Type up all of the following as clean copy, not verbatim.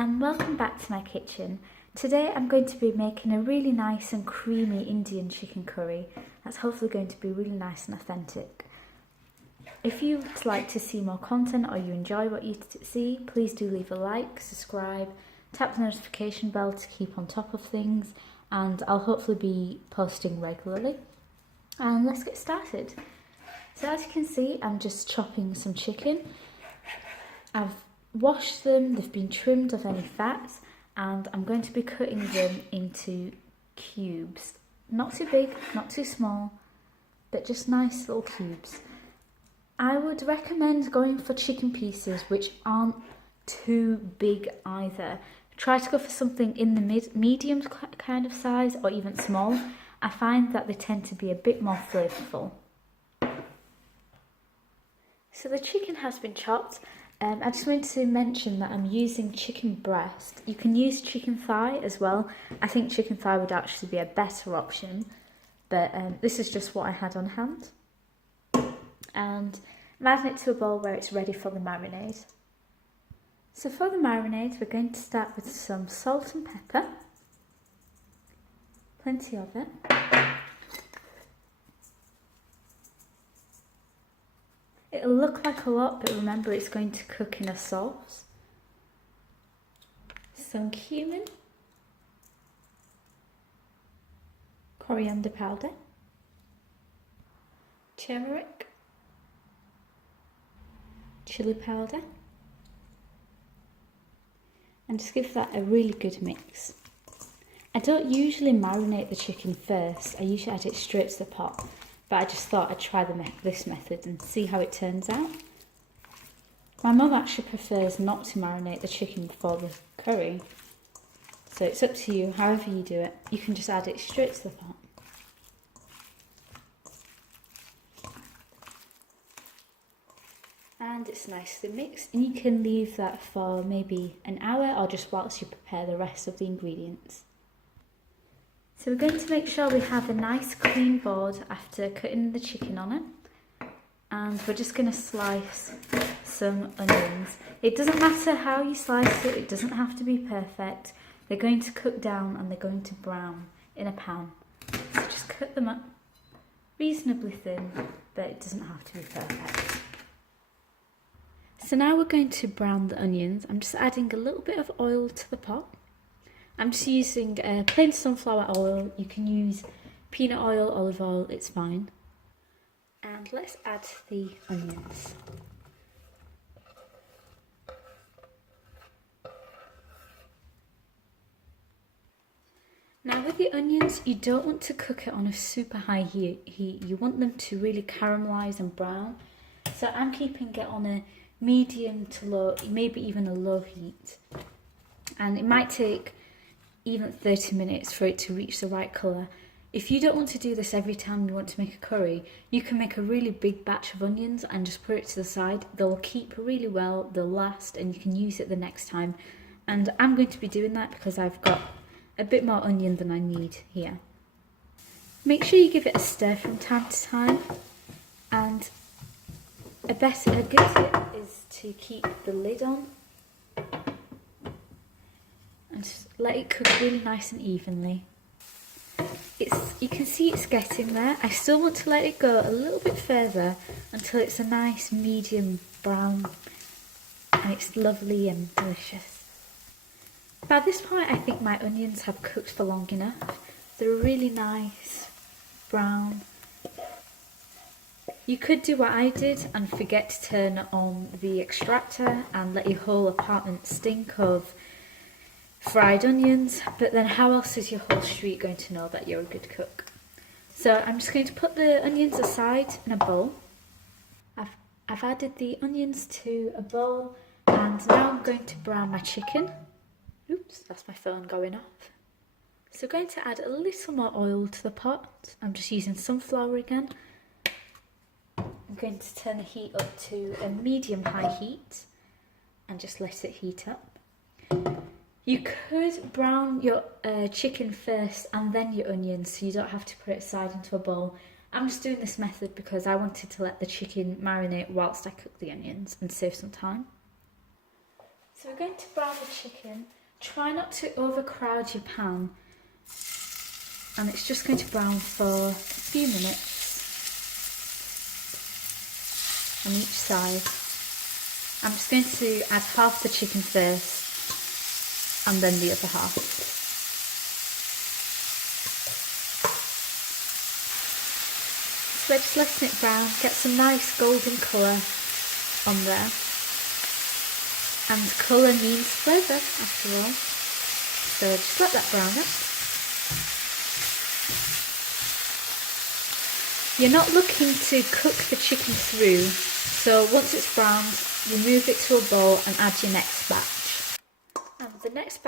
and welcome back to my kitchen. Today I'm going to be making a really nice and creamy Indian chicken curry that's hopefully going to be really nice and authentic. If you'd like to see more content or you enjoy what you see, please do leave a like, subscribe, tap the notification bell to keep on top of things, and I'll hopefully be posting regularly. And let's get started. So as you can see, I'm just chopping some chicken. I've washed them, they've been trimmed of any fat, and I'm going to be cutting them into cubes. Not too big, not too small, but just nice little cubes. I would recommend going for chicken pieces which aren't too big either. Try to go for something in the medium kind of size or even small. I find that they tend to be a bit more flavourful. So the chicken has been chopped. I just wanted to mention that I'm using chicken breast. You can use chicken thigh as well. I think chicken thigh would actually be a better option, but this is just what I had on hand. And marinate to a bowl where it's ready for the marinade. So for the marinade, we're going to start with some salt and pepper. Plenty of it. It'll look like a lot, but remember it's going to cook in a sauce. Some cumin, coriander powder, turmeric, chilli powder, and just give that a really good mix. I don't usually marinate the chicken first, I usually add it straight to the pot. But I just thought I'd try this method and see how it turns out. My mum actually prefers not to marinate the chicken before the curry. So it's up to you, however you do it. You can just add it straight to the pot. And it's nicely mixed, and you can leave that for maybe an hour or just whilst you prepare the rest of the ingredients. So we're going to make sure we have a nice clean board after cutting the chicken on it. And we're just going to slice some onions. It doesn't matter how you slice it, it doesn't have to be perfect. They're going to cook down and they're going to brown in a pan. So just cut them up reasonably thin, but it doesn't have to be perfect. So now we're going to brown the onions. I'm just adding a little bit of oil to the pot. I'm just using plain sunflower oil. You can use peanut oil, olive oil, it's fine. And let's add the onions. Now with the onions, you don't want to cook it on a super high heat. You want them to really caramelise and brown. So I'm keeping it on a medium to low, maybe even a low heat. And it might take even 30 minutes for it to reach the right colour. If you don't want to do this every time you want to make a curry, you can make a really big batch of onions and just put it to the side. They'll keep really well, they'll last, and you can use it the next time. And I'm going to be doing that because I've got a bit more onion than I need here. Make sure you give it a stir from time to time, and a good tip is to keep the lid on and just let it cook really nice and evenly. You can see it's getting there. I still want to let it go a little bit further until it's a nice medium brown and it's lovely and delicious. By this point I think my onions have cooked for long enough. They're really nice brown. You could do what I did and forget to turn on the extractor and let your whole apartment stink of fried onions, but then how else is your whole street going to know that you're a good cook? So I'm just going to put the onions aside in a bowl. I've added the onions to a bowl, and now I'm going to brown my chicken. Oops, that's my phone going off. So I'm going to add a little more oil to the pot. I'm just using sunflower again. I'm going to turn the heat up to a medium-high heat and just let it heat up. You could brown your chicken first and then your onions, so you don't have to put it aside into a bowl. I'm just doing this method because I wanted to let the chicken marinate whilst I cook the onions and save some time. So we're going to brown the chicken. Try not to overcrowd your pan. And it's just going to brown for a few minutes on each side. I'm just going to add half the chicken first and then the other half. So we're just letting it brown, get some nice golden colour on there. And colour means flavour after all. So just let that brown up. You're not looking to cook the chicken through, so once it's browned, remove it to a bowl and add your next batch. And the next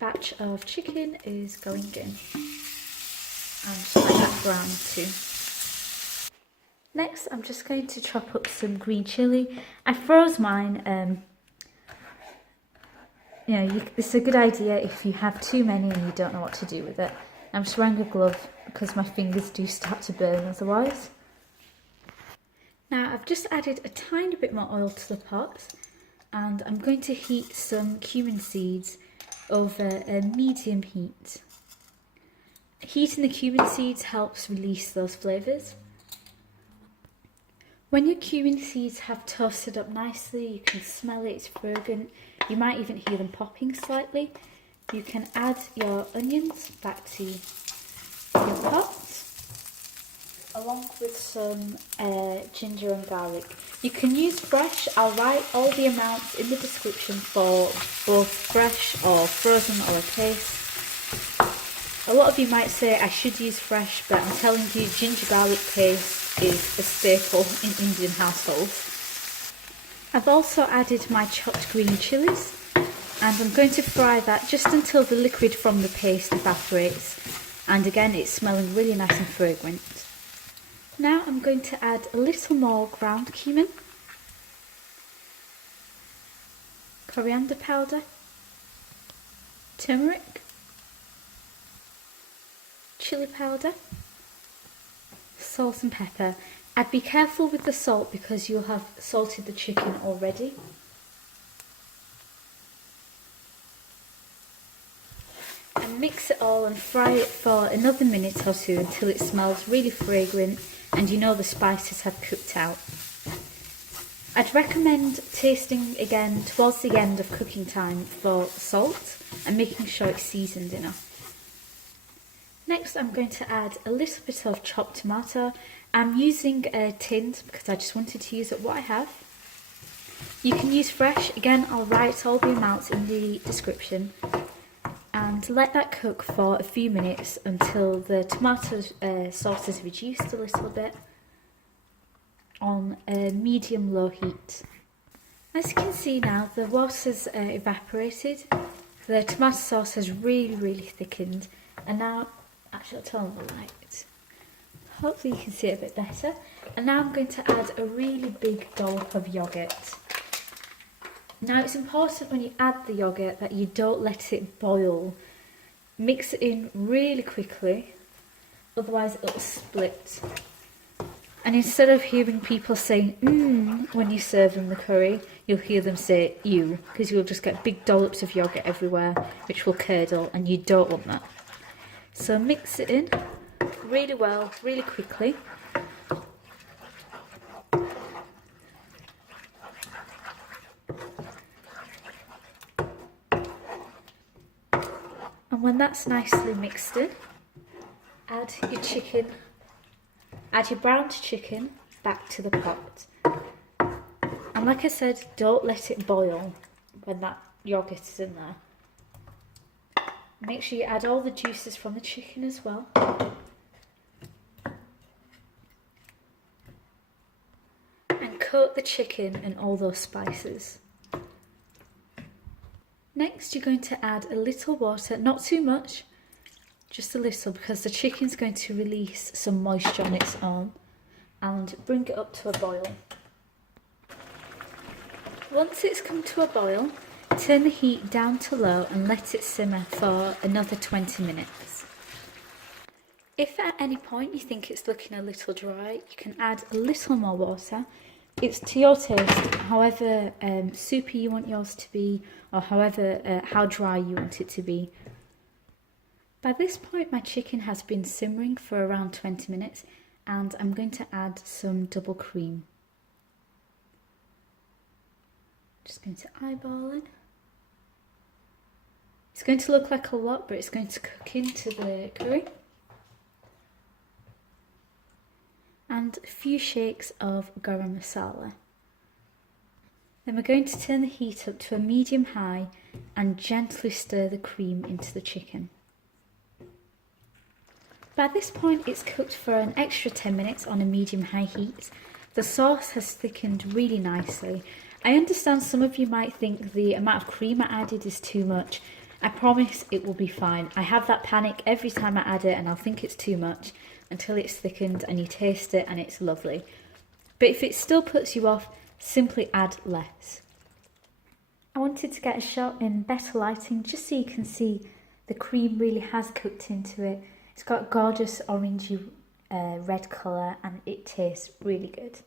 batch of chicken is going in. And just let that brown too. Next, I'm just going to chop up some green chilli. I froze mine. It's a good idea if you have too many and you don't know what to do with it. I'm just wearing a glove because my fingers do start to burn otherwise. Now I've just added a tiny bit more oil to the pot and I'm going to heat some cumin seeds over a medium heat. Heating the cumin seeds helps release those flavours. When your cumin seeds have toasted up nicely, you can smell it, it's fragrant. You might even hear them popping slightly. You can add your onions back to your pot, along with some ginger and garlic. You can use fresh. I'll write all the amounts in the description for both fresh or frozen or a paste. A lot of you might say I should use fresh, but I'm telling you, ginger garlic paste is a staple in Indian households. I've also added my chopped green chilies and I'm going to fry that just until the liquid from the paste evaporates, and again it's smelling really nice and fragrant. Now I'm going to add a little more ground cumin, coriander powder, turmeric, chilli powder, salt and pepper. I'd be careful with the salt because you'll have salted the chicken already. And mix it all and fry it for another minute or two until it smells really fragrant and you know the spices have cooked out. I'd recommend tasting again towards the end of cooking time for salt and making sure it's seasoned enough. Next I'm going to add a little bit of chopped tomato. I'm using a tinned because I just wanted to use what I have. You can use fresh, again I'll write all the amounts in the description. And let that cook for a few minutes until the tomato sauce is reduced a little bit on a medium-low heat. As you can see now, the water's evaporated. The tomato sauce has really thickened, and now, actually I'll turn on the light. Hopefully you can see it a bit better. And now I'm going to add a really big dollop of yoghurt. Now it's important when you add the yoghurt that you don't let it boil. Mix it in really quickly, otherwise it'll split. And instead of hearing people saying when you serve them the curry, you'll hear them say ew, because you'll just get big dollops of yoghurt everywhere which will curdle, and you don't want that. So mix it in really well, really quickly. And when that's nicely mixed in, add your chicken, add your browned chicken back to the pot. And like I said, don't let it boil when that yoghurt is in there. Make sure you add all the juices from the chicken as well. And coat the chicken in all those spices. Next you're going to add a little water, not too much, just a little, because the chicken's going to release some moisture on its own, and bring it up to a boil. Once it's come to a boil, turn the heat down to low and let it simmer for another 20 minutes. If at any point you think it's looking a little dry, you can add a little more water. it's to your taste, however soupy you want yours to be, or however how dry you want it to be. By this point my chicken has been simmering for around 20 minutes and I'm going to add some double cream. Just going to eyeball it. It's going to look like a lot, but it's going to cook into the curry. And a few shakes of garam masala. Then we're going to turn the heat up to a medium high and gently stir the cream into the chicken. By this point it's cooked for an extra 10 minutes on a medium high heat. The sauce has thickened really nicely. I understand some of you might think the amount of cream I added is too much. I promise it will be fine. I have that panic every time I add it and I'll think it's too much until it's thickened and you taste it and it's lovely. But if it still puts you off, simply add less. I wanted to get a shot in better lighting just so you can see the cream really has cooked into it. It's got a gorgeous orangey red colour and it tastes really good.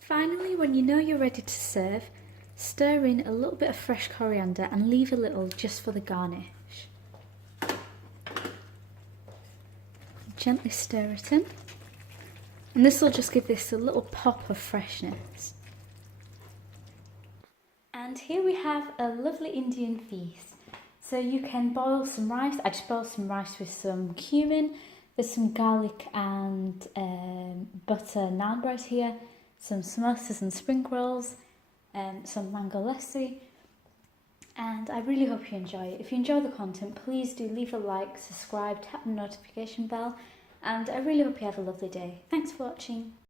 Finally, when you know you're ready to serve, stir in a little bit of fresh coriander and leave a little just for the garnish. Gently stir it in, and this will just give this a little pop of freshness. And here we have a lovely Indian feast. So you can boil some rice. I just boiled some rice with some cumin. There's some garlic and butter naan bread here, some samosas and spring rolls, some mango lassi, and I really hope you enjoy it. If you enjoy the content, please do leave a like, subscribe, tap the notification bell, and I really hope you have a lovely day. Thanks for watching.